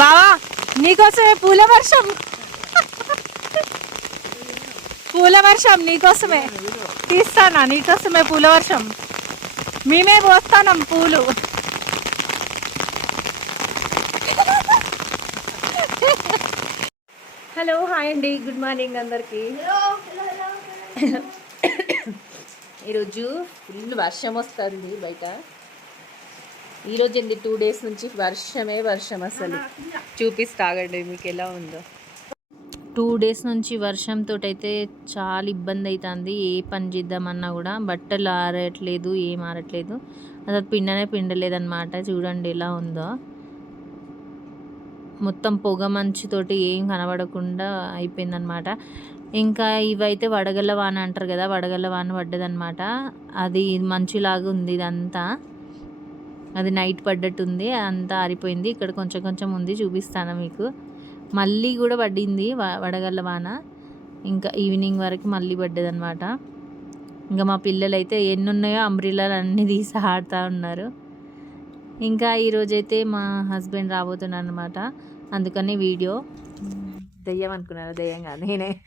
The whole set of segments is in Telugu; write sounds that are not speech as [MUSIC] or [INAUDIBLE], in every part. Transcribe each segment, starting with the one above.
బావా నీకోసమే పూల వర్షం. పూల వర్షం నీకోసమే. తీస్తానా నీకోసమే పూల వర్షం. మేమే పోస్తానం పూలు. హలో హాయ్ అండి. గుడ్ మార్నింగ్ అందరికీ. ఈరోజు ఫుల్ వర్షం వస్తుంది బయట. ఈరోజు ఏంది? టూ డేస్ నుంచి వర్షమే వర్షం అసలు. చూపిస్తాగండి మీకు ఎలా ఉందో. టూ డేస్ నుంచి వర్షంతో అయితే చాలా ఇబ్బంది అవుతుంది ఏ పని చేద్దామన్నా కూడా బట్టలు ఆరట్లేదు ఏం ఆరట్లేదు. అసలు పిండనే పిండలేదన్నమాట. చూడండి ఎలా ఉందో. మొత్తం పొగ మంచుతోటి ఏం కనబడకుండా అయిపోయిందనమాట ఇంకా ఇవైతే వడగళ్ళ వాన అంటారు కదా వడగళ్ళ వాన పడ్డదనమాట అది మంచులాగా ఉంది ఇదంతా. అది నైట్ పడ్డట్టుంది అంతా ఆరిపోయింది. ఇక్కడ కొంచెం కొంచెం ఉంది చూపిస్తాను మీకు. మళ్ళీ కూడా పడింది వ- వడగళ్ళ వాన. ఇంకా ఈవినింగ్ వరకు మళ్ళీ పడ్డదనమాట ఇంకా మా పిల్లలు అయితే ఎన్ని ఉన్నాయో అంబ్రిల్లాలు అన్నీ తీసి ఆడుతూ ఉన్నారు. ఇంకా ఈరోజైతే మా హస్బెండ్ రాబోతున్నారు అనమాట అందుకని వీడియో దెయ్యం అనుకున్నారు? దెయ్యం కాదు నేనే.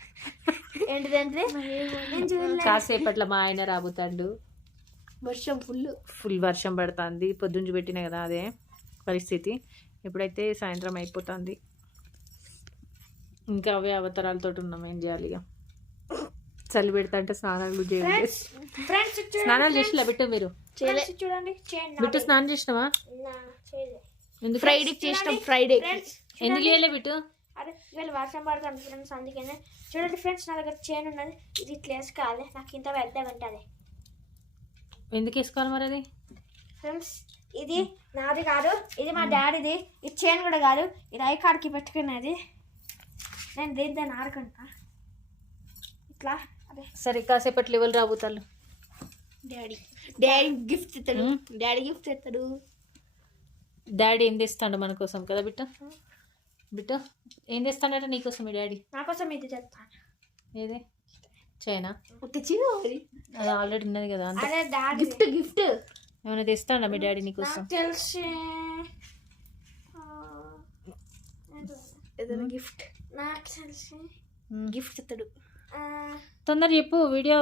కాసేపట్లో మా ఆయన రాబోతాడు. వర్షం ఫుల్. ఫుల్ వర్షం పడుతుంది. పొద్దుంచి పెట్టిన కదా అదే పరిస్థితి. ఇప్పుడైతే సాయంత్రం అయిపోతుంది. ఇంకా అవే అవతారాలతో ఉన్నాం. ఏం చేయాలి ఇక? చలి పెడతా అంటే స్నానాలు చేయాలి స్నానాలు చేసిలా బిట్టు మీరు. చూడండి బిట్టు స్నానం చేసినావా? ఎందుకు? ఫ్రైడే చేసినాం. ఫ్రైడే ఎందుకు చేయలే బిట్టు? అరే ఇవాళ వర్షం పడుతుంది ఫ్రెండ్స్ అందుకనే. చూడండి ఫ్రెండ్స్ నా దగ్గర చైన్ ఉన్నది. ఇది ఇట్లా వేసుకోవాలి. నాకు ఇంత పెద్దగా ఉంటుంది ఎందుకు వేసుకోవాలి మరి అది? ఫ్రెండ్స్ ఇది నాది కాదు ఇది మా డాడీది ఇది చైన్ కూడా కాదు ఇది ఐ కార్డ్కి పెట్టుకున్నది. నేను దీంతో ఆడుకుంటా ఇట్లా అదే. సరే కాసేపట్లో ఎవరు రాబోతారు డాడీ. డాడీ గిఫ్ట్ ఇస్తాడు. డాడీ గిఫ్ట్ ఇస్తాడు. డాడీ ఏం తెస్తాడు మన కోసం కదా బిట్ట? బిట్ట ఏం తెస్తాడట నీకోసం మీ డాడీ? నా కోసం ఇది చెప్తాను ఏది? చైనా ఒక చిన్న అది ఆల్రెడీ ఉన్నది కదా గిఫ్ట్ గిఫ్ట్. ఏమైనా తెస్తాడా మీ డాడీ నీకోసం నాకు తెలిసి. ఏదైనా గిఫ్ట్. నాకు తెలిసి. గిఫ్ట్ ఇస్తాడు తొందర చెప్పు వీడియో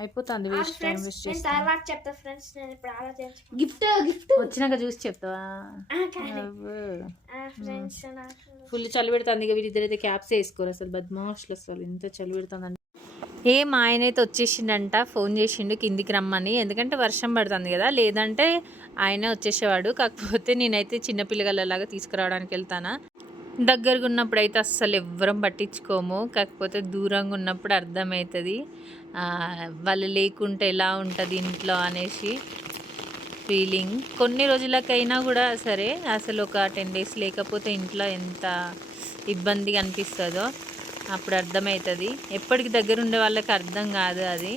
అయిపోతుంది వేస్ట్ టైం వేస్ట్ చేస్తా. తర్వాత చెప్తా ఫ్రెండ్స్ నేను ఇప్పుడు ఆలోచించు గిఫ్ట్ గిఫ్ట్. వచ్చినాక చూసి చెప్తావా? ఫ్రెండ్స్ ఫుల్ చలి పెడుతుంది ఇక వీళ్ళిద్దరైతే క్యాప్స్ వేసుకోరు అసలు బద్మాషులు అసలు ఇంత చలి పెడుతుంది. ఏ మా ఆయన అయితే వచ్చేసిండంట ఫోన్ చేసిండు కిందికి రమ్మని. ఎందుకంటే వర్షం పడుతుంది కదా లేదంటే ఆయనే వచ్చేసేవాడు. కాకపోతే నేనైతే చిన్నపిల్లగాళ్ళలాగా తీసుకురావడానికి వెళ్తానా. దగ్గరగా ఉన్నప్పుడు అయితే అస్సలు ఎవ్వరం పట్టించుకోము. కాకపోతే దూరంగా ఉన్నప్పుడు అర్థమవుతుంది. వాళ్ళు లేకుంటే ఎలా ఉంటుంది ఇంట్లో అనేసి ఫీలింగ్. కొన్ని రోజులకైనా కూడా సరే అసలు ఒక టెన్ డేస్ లేకపోతే ఇంట్లో ఎంత ఇబ్బందిగా అనిపిస్తుందో. అప్పుడు అర్థమవుతుంది ఎప్పటికి దగ్గర ఉండే వాళ్ళకి అర్థం కాదు అది.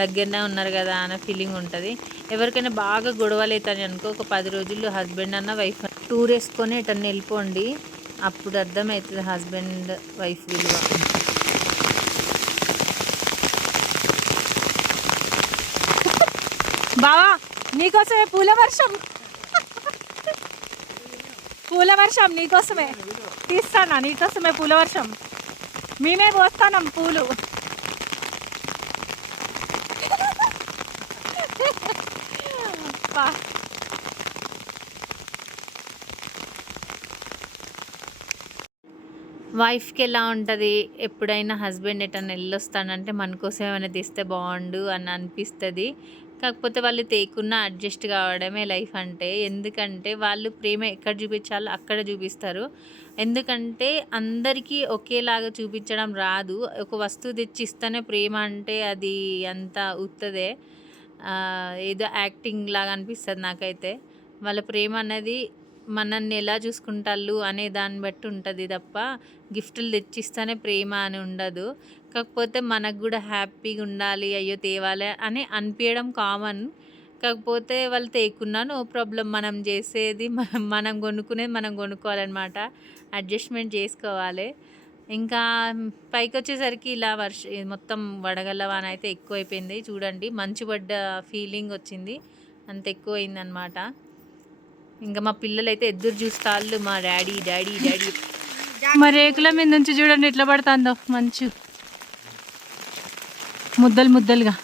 దగ్గరనే ఉన్నారు కదా అన్న ఫీలింగ్ ఉంటుంది. ఎవరికైనా బాగా గొడవలు అవుతాయి అనుకో ఒక పది రోజుల్లో హస్బెండ్ అన్న వైఫ్ టూర్ వేసుకొని ఎటన్నా వెళ్ళిపోండి. అప్పుడు అర్థమవుతుంది హస్బెండ్ వైఫ్ విలువ. బావా నీకోసమే పూల వర్షం. పూల వర్షం నీకోసమే. తీస్తాను? నీకోసమే పూల వర్షం. మేమే పోస్తానం పూలు. వైఫ్కి ఎలా ఉంటుంది? ఎప్పుడైనా హస్బెండ్ ఎటన్నా వెళ్ళొస్తానంటే మన కోసం ఏమైనా తెస్తే బాగుండు అని అనిపిస్తుంది. కాకపోతే వాళ్ళు తేకున్నా అడ్జస్ట్ కావడమే లైఫ్ అంటే. ఎందుకంటే వాళ్ళు ప్రేమ ఎక్కడ చూపించాలో అక్కడ చూపిస్తారు. ఎందుకంటే అందరికీ ఒకేలాగా చూపించడం రాదు. ఒక వస్తువు తెచ్చి ఇస్తేనే ప్రేమ అంటే అది అంత ఉత్తదే. ఏదో యాక్టింగ్ లాగా అనిపిస్తుంది నాకైతే. వాళ్ళ ప్రేమ అనేది మనల్ని ఎలా చూసుకుంటాళ్ళు అనే దాన్ని బట్టి ఉంటుంది తప్ప గిఫ్ట్లు తెచ్చిస్తేనే ప్రేమ అని ఉండదు. కాకపోతే మనకు కూడా హ్యాపీగా ఉండాలి అయ్యో తేవాలి అని అనిపించడం కామన్. కాకపోతే వాళ్ళు తేకున్నా నో ప్రాబ్లం మనం చేసేది మనం మనం కొనుక్కునేది మనం కొనుక్కోవాలన్నమాట. అడ్జస్ట్మెంట్ చేసుకోవాలి. ఇంకా పైకి వచ్చేసరికి ఇలా వర్ష మొత్తం వడగళ్ళ వాన అయితే ఎక్కువైపోయింది. చూడండి మంచు పడ్డ ఫీలింగ్ వచ్చింది. అంత ఎక్కువ అయిందనమాట ఇంకా మా పిల్లలు అయితే ఎదురు చూస్తాళ్ళు మా డాడీ డాడీ డాడీ. [LAUGHS] మా రేకుల మీద నుంచి చూడండి ఎట్లా పడుతుందో. మంచు. ముద్దలు ముద్దలుగా.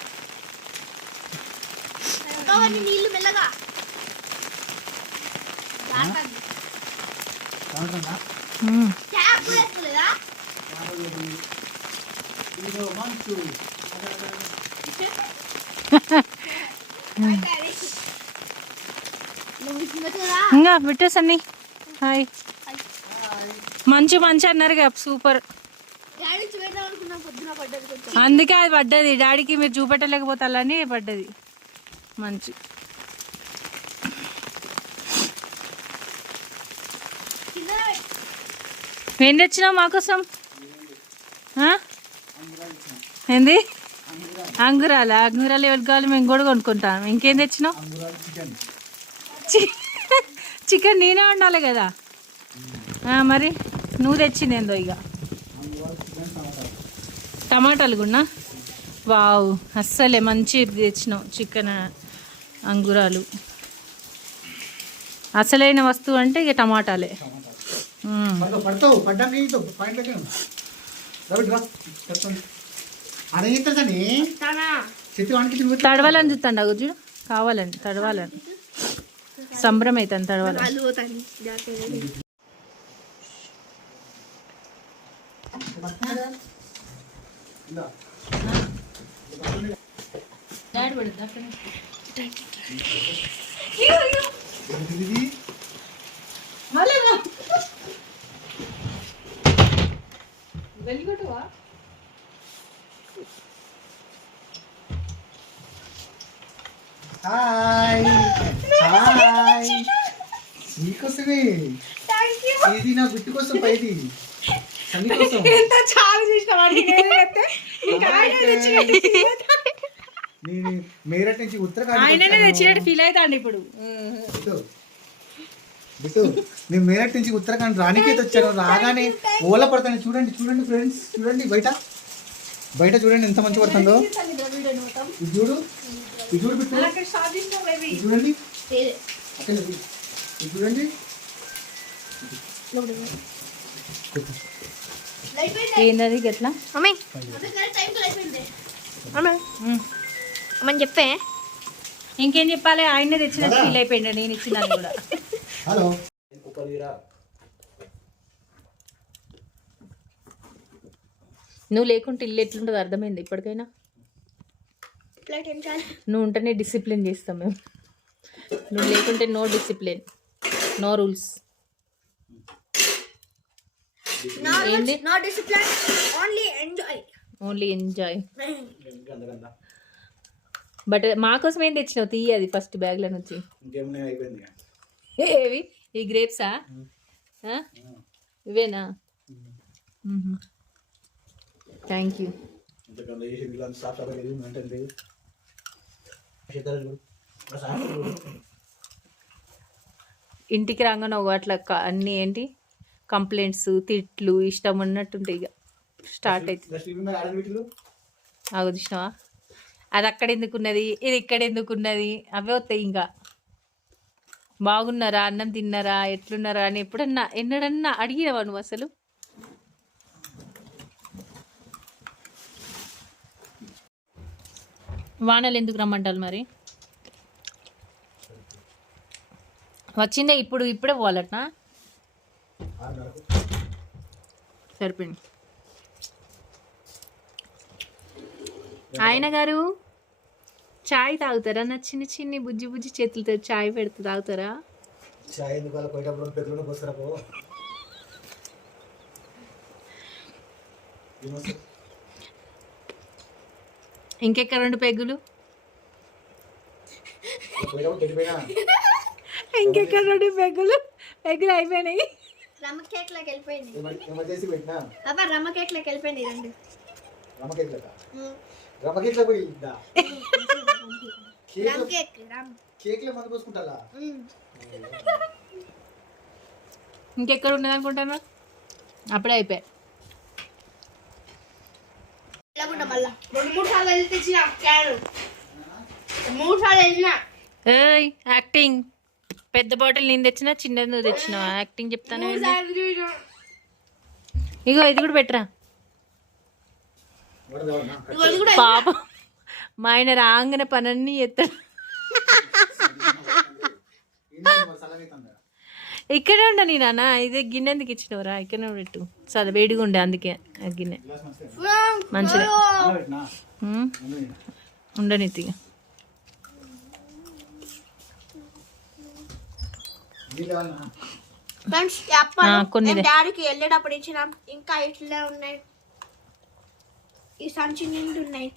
[LAUGHS] ఇంకా పెట్టేసన్ని హాయ్. మంచు మంచి అన్నారు కదా సూపర్. అందుకే అది పడ్డది. డాడీకి మీరు చూపెట్టలేకపోతారని పడ్డది. మంచి. ఏం తెచ్చినావు మాకోసం? ఏంది? అంగురాల? అంగురాలు ఎవరికి కావాలి? మేము కూడా కొనుక్కుంటాం. ఇంకేం తెచ్చినావు? చికెన్ నేనే వండాలి కదా. ఆ, మరి నువ్వు తెచ్చిందేందో ఇక టమాటాలు కూడా? వావ్ అస్సలే మంచి తెచ్చినావు చికెన్ అంగురాలు. అసలైన వస్తువు అంటే ఇక టమాటాలే. తడవాలని చూస్తాండి అగో చూడు కావాలని తడవాలని. సంబరం అవుతుంది జాగ్రత్త హాయ్ హాయ్ నీకోసమే. ఇది నా కోసం పైది? నేను మేరట్ నుంచి ఉత్తరాఖండ్ తెచ్చినట్టు ఫీల్ అవుతాండి ఇప్పుడు. బిట్టు. నేను మేరట్ నుంచి ఉత్తరాఖండ్ రానికే వచ్చాను రాగానే ఓల పడతాను. చూడండి చూడండి ఫ్రెండ్స్ చూడండి బయట. బయట చూడండి ఎంత మంచి పడుతుందో. చూడు చూడు చూడండి. చూడండి అయిపోయింది మమ్మీ అమ్మని చెప్పే. ఇంకేం చెప్పాలి? ఆయనే తెచ్చినట్టు ఫీల్ అయిపోయింది నేను ఇచ్చినాను కూడా. హలో. నువ్వు లేకుంటే ఇల్లు ఎట్లుంటుంది అర్థమైంది ఇప్పటికైనా? నువ్వు ఉంటేనే డిసిప్లిన్ చేస్తాం మేము. నువ్వు లేకుంటే నో డిసిప్లిన్ నో రూల్స్ ఏంది no discipline only enjoy only enjoy but మా కోసం ఏం తెచ్చినావు? తీయ అది ఫస్ట్ బ్యాగ్ల నుంచి. ఇంకేమైనా అయిపోయింది ఏవి? ఈ గ్రేప్సా ఇవేనా? థ్యాంక్ యూ ఇంతకన్నా ఇంటికి రాగానే ఒక అట్లా అన్ని ఏంటి? కంప్లైంట్స్ తిట్లు ఇష్టం ఉన్నట్టుంటాయి ఇక స్టార్ట్ అవుతుంది ఆగు చూసినావా? అది అక్కడ ఎందుకున్నది ఇది ఇక్కడ ఎందుకున్నది అవే వస్తాయి ఇంకా. బాగున్నారా? అన్నం తిన్నారా? ఎట్లున్నారా? అని ఎప్పుడన్నా ఎన్నడన్నా అడిగినవా నువ్వు అసలు? వానలు ఎందుకు రమ్మంటారు మరి? వచ్చిందే ఇప్పుడు ఇప్పుడే పోవాలట్నా? సరిపోయింది. ఆయన గారు చాయ్ తాగుతారా? నా చిన్న చిన్ని బుజ్జి బుజ్జి చేతులతో చాయ్ పెడితే తాగుతారా? చాయ్ ఇంకెక్కడ రెండు పెగ్గులు? ఇంకెక్కడ రెండు పెగ్గులు? పెగ్గులు అయిపోయినాయి. రమ్మ కేక్ లాగా వెళ్ళిపోయింది పెట్టినా? అబ్బా రమ్మ కేక్ లాగా వెళ్ళిపోయింది రెండు. రమ్ కేక్ రమ్ కేక్లో మందు ఇంకెక్కడ ఉన్నది అనుకుంటాను? అప్పుడే రెండు మూడు సార్లు మూడు వెళ్ళిన. ఏయ్ యాక్టింగ్. పెద్ద బాటిల్ నేను తెచ్చినా చిన్నది నువ్వు తెచ్చినావా యాక్టింగ్ చెప్తాను ఇగో ఇది కూడా పెట్టరా. పాపం మా ఆయన రాగానే పనన్నీ ఎత్తాడు చల్లగైతుందా? ఇక్కడే ఉండ నీ నాన్న ఇదే గిన్నె ఎందుకు ఇచ్చినవరా? ఇక్కడనే పెట్టు. చాలా వేడిగా ఉండే అందుకే ఆ గిన్నె. మంచిదే అలా ఫ్రెండ్స్ డాడీకి వెళ్ళేటప్పుడు ఇచ్చినాం. ఇంకా ఇట్లా ఉన్నాయి. ఈ సంచి నిండు ఉన్నాయి.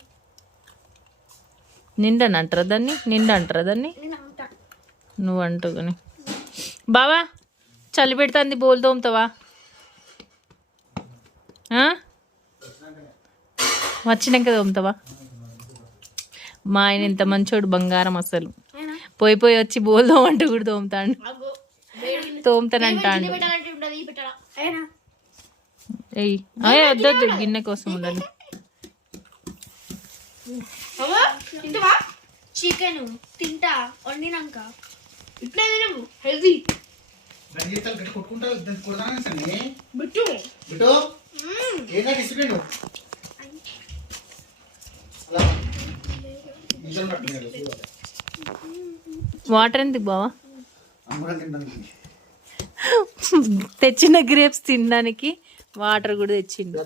నిండని అంటారా దాన్ని? నిండా అంటారా దాన్ని నువ్వు అంటావు కానీ. బావా చలి పెడుతుంది బోల్ తోముతావా ఆ? వచ్చినాక తోముతావా మా ఆయన ఇంత మంచోడు బంగారం అసలు. పోయి పోయి వచ్చి బోల్ తోమంటూ కూడా తోముతాడు అయినా? ఎయ్యి అయ్యే వద్దొద్దు గిన్నె కోసం ఉండాలి చికెన్ తింటా వండినాక. ఇట్లే తినము హెల్దీ. బిట్టు. ఏంటా డిసిప్లిన్? వాటర్ ఎందుకు బావా. తెచ్చిన గ్రేప్స్ తినడానికి వాటర్ కూడా తెచ్చిండు.